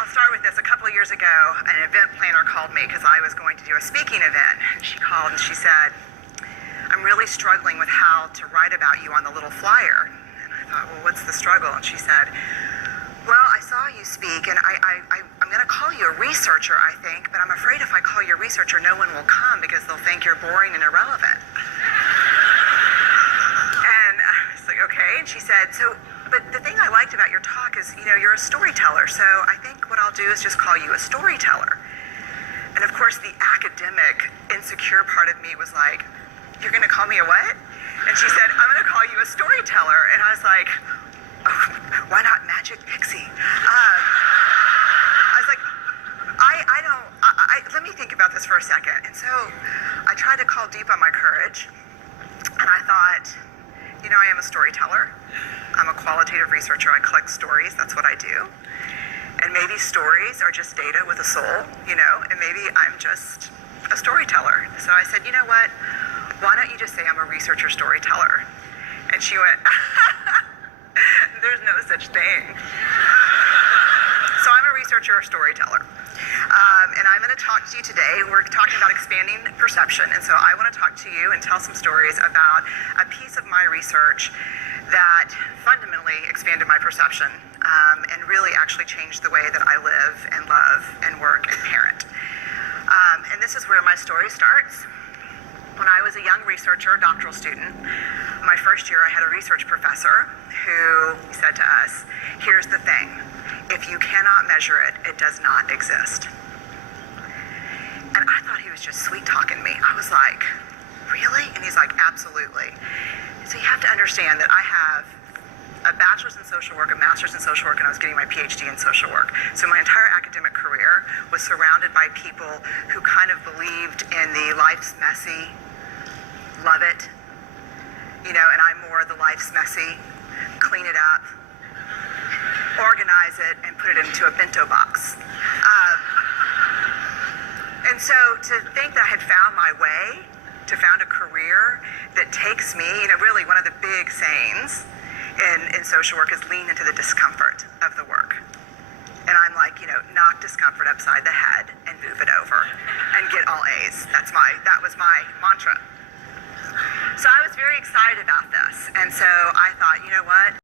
I'll start with this. A couple of years ago, an event planner called me because I was going to do a speaking event. She called and she said, I'm really struggling with how to write about you on the little flyer. And I thought, well, what's the struggle? And she said, well, I saw you speak, and I'm going to call you a researcher, I think, but I'm afraid if I call you a researcher, no one will come because they'll think you're boring and irrelevant. And I was like, okay. And she said, but the thing I liked about your talk is, you're a storyteller, so I think what I'll do is just call you a storyteller. And of course, the academic, insecure part of me was like, you're going to call me a what? And she said, I'm going to call you a storyteller. And I was like, oh, why not Magic Pixie? I was like, let me think about this for a second. And so I tried to call deep on my courage, and I thought, I am a storyteller. I'm a qualitative researcher. I collect stories. That's what I do. And maybe stories are just data with a soul, and maybe I'm just a storyteller. So I said, you know what? Why don't you just say I'm a researcher storyteller? And she went, there's no such thing. So I'm a researcher or storyteller. And I'm going to talk to you today. We're talking about expanding perception. And so I want to talk to you and tell some stories about a piece of my research that fundamentally expanded my perception and really actually changed the way that I live and love and work and parent. And this is where my story starts. When I was a young researcher, doctoral student, my first year I had a research professor who said to us, here's the thing, if you cannot measure it, it does not exist. And I thought he was just sweet talking me. I was like, really? And he's like, absolutely. So you have to understand that I have a bachelor's in social work, a master's in social work, and I was getting my PhD in social work. So my entire academic career was surrounded by people who kind of believed in the life's messy, love it, and I'm more the life's messy, clean it up, organize it, and put it into a bento box. And so to think that I had found my way, to found a career that takes me, really one of the big sayings in social work is lean into the discomfort of the work. And I'm like, knock discomfort upside the head and move it over and get all A's. That was my mantra. So I was very excited about this. And so I thought, you know what?